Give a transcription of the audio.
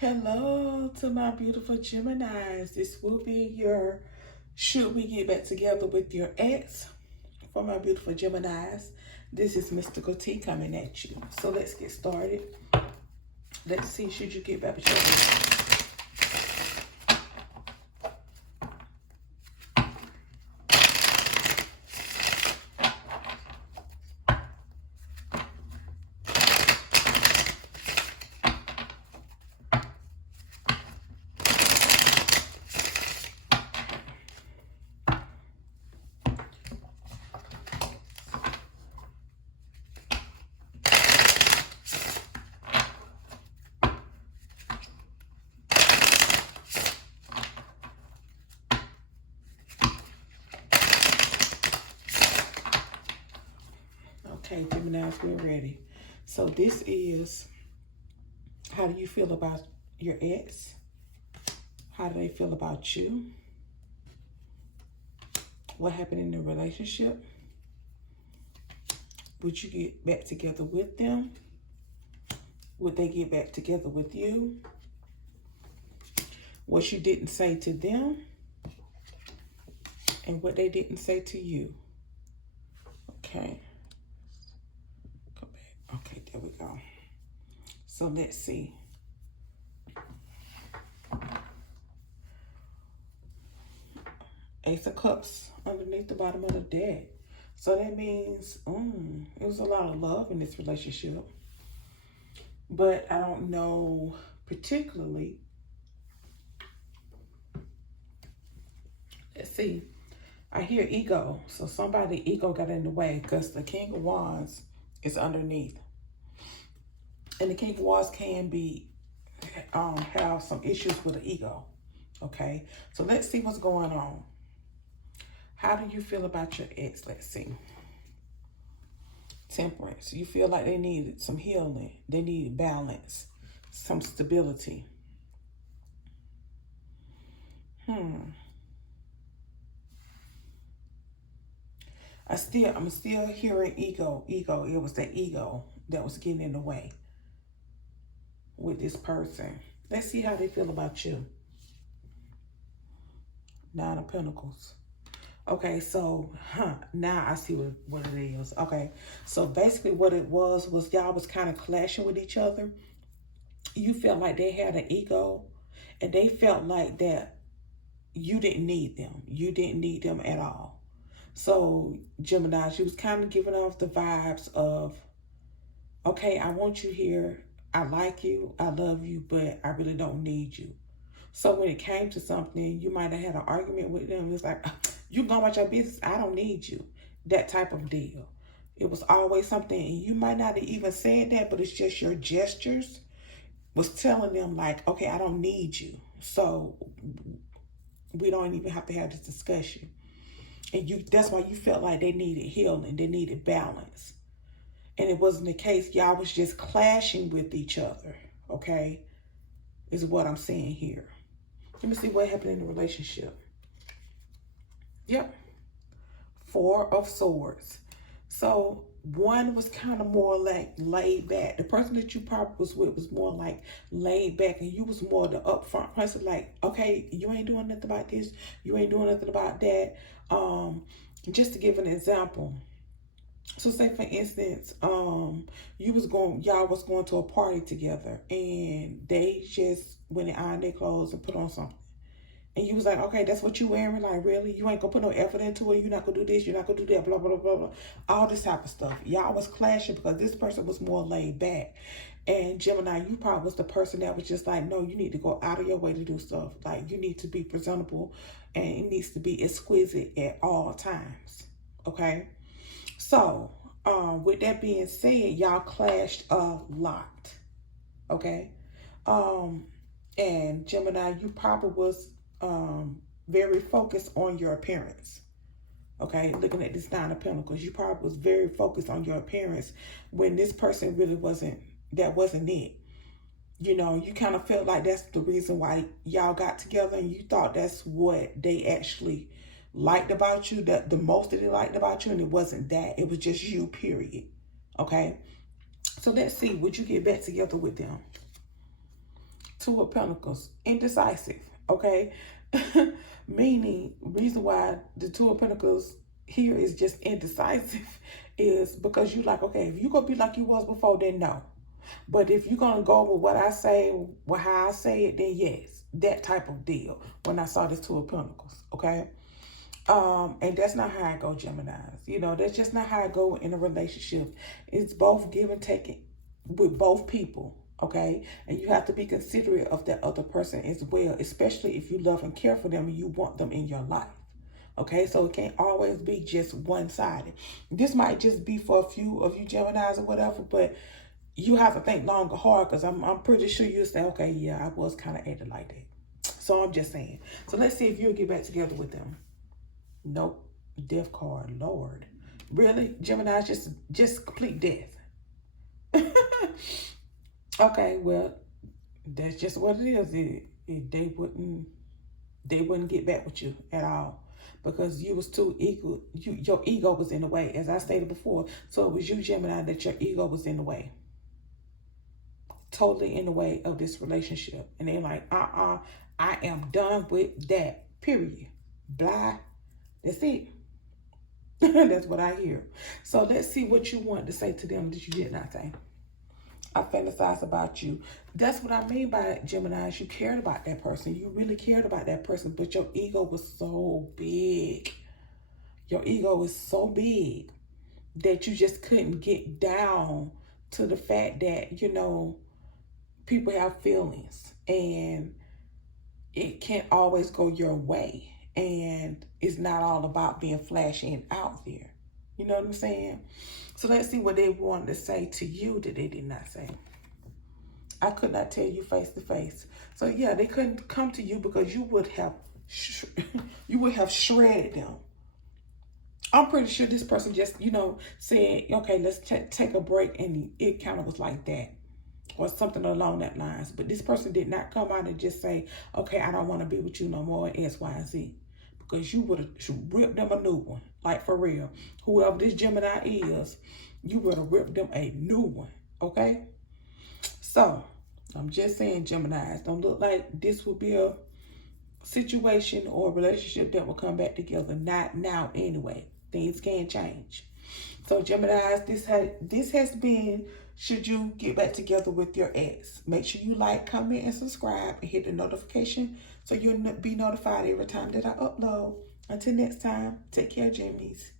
Hello to my beautiful Geminis. This will be your should we get back together with your ex for my beautiful Geminis. This is Mystical T coming at you. So let's get started. Let's see, should you get back with your ex? Okay, Geminis, we're ready. So this is, how do you feel about your ex? How do they feel about you? What happened in the relationship? Would you get back together with them? Would they get back together with you? What you didn't say to them and what they didn't say to you. Okay. Go back. Okay, there we go. So let's see. Ace of Cups underneath the bottom of the deck. So that means it was a lot of love in this relationship. But I don't know particularly. Let's see. I hear ego. So somebody's ego got in the way because the King of Wands is underneath. And the King of Wands can be, have some issues with the ego. Okay. So let's see what's going on. How do you feel about your ex? Let's see. Temperance. You feel like they needed some healing. They needed balance. Some stability. I'm still hearing ego. Ego. It was the ego that was getting in the way with this person. Let's see how they feel about you. Nine of Pentacles. Okay, so, now I see what it is. Okay, so basically what it was y'all was kind of clashing with each other. You felt like they had an ego, and they felt like that you didn't need them. You didn't need them at all. So, Gemini, she was kind of giving off the vibes of, okay, I want you here. I like you. I love you, but I really don't need you. So when it came to something, you might have had an argument with them. It's like, you go about your business. I don't need you. That type of deal. It was always something, and you might not have even said that, but it's just your gestures was telling them like, okay, I don't need you. So we don't even have to have this discussion. And that's why you felt like they needed healing. They needed balance. And it wasn't the case. Y'all was just clashing with each other. Okay? Is what I'm saying here. Let me see what happened in the relationship. Yep. Four of Swords. So one was kind of more like laid back. The person that you probably was with was more like laid back, and you was more the upfront person. Like, okay, you ain't doing nothing about this. You ain't doing nothing about that. Just to give an example. So say for instance, y'all was going to a party together, and they just went and ironed their clothes and put on something. And you was like, okay, that's what you wearing? Like, really? You ain't gonna put no effort into it? You're not gonna do this, you're not gonna do that, blah, blah, blah, blah. All this type of stuff. Y'all was clashing because this person was more laid back. And Gemini, you probably was the person that was just like, no, you need to go out of your way to do stuff. Like, you need to be presentable, and it needs to be exquisite at all times. Okay? So, with that being said, y'all clashed a lot. Okay? And Gemini, you probably was very focused on your appearance. Okay, looking at this Nine of Pentacles, you probably was very focused on your appearance when this person really wasn't it. You know, you kind of felt like that's the reason why y'all got together, and you thought that's what they actually liked about you, that the most that they liked about you, and it wasn't that. It was just you, period. Okay, so let's see, would you get back together with them? Two of Pentacles, indecisive, okay? Meaning, reason why the Two of Pentacles here is just indecisive is because you like, okay, if you're going to be like you was before, then no. But if you're going to go with what I say, well, how I say it, then yes. That type of deal when I saw this Two of Pentacles, okay? And that's not how I go, Geminis. You know, that's just not how I go in a relationship. It's both give and take with both people, okay? And you have to be considerate of that other person as well, especially if you love and care for them and you want them in your life. Okay, so it can't always be just one-sided. This might just be for a few of you Geminis or whatever, but you have to think long and hard, because I'm pretty sure you'll say, okay, yeah, I was kind of acting like that. So I'm just saying. So let's see if you'll get back together with them. Nope. Death card. Lord. Really? Gemini, just complete death. Okay, well, that's just what it is. They wouldn't get back with you at all, because you was too ego. Your ego was in the way, as I stated before. So it was you, Gemini, that your ego was in the way. Totally in the way of this relationship. And they're like, I am done with that. Period. Blah. That's it. That's what I hear. So let's see what you want to say to them that you did not say. I fantasize about you. That's what I mean by Gemini. You cared about that person. You really cared about that person, but your ego was so big. Your ego is so big that you just couldn't get down to the fact that, you know, people have feelings and it can't always go your way. And it's not all about being flashy and out there. You know what I'm saying? So let's see what they wanted to say to you that they did not say. I could not tell you face to face. So yeah, they couldn't come to you because you would have shredded them. I'm pretty sure this person just, you know, said, okay, let's take a break, and it kind of was like that, or something along that lines. But this person did not come out and just say, okay, I don't want to be with you no more, X, Y, and Z. Because you would have ripped them a new one. Like, for real. Whoever this Gemini is, you would have ripped them a new one. Okay? So, I'm just saying, Geminis, don't look like this will be a situation or a relationship that will come back together. Not now anyway. Things can change. So, Geminis, this has been, should you get back together with your ex. Make sure you like, comment, and subscribe, and hit the notification so you'll be notified every time that I upload. Until next time, take care, Geminis.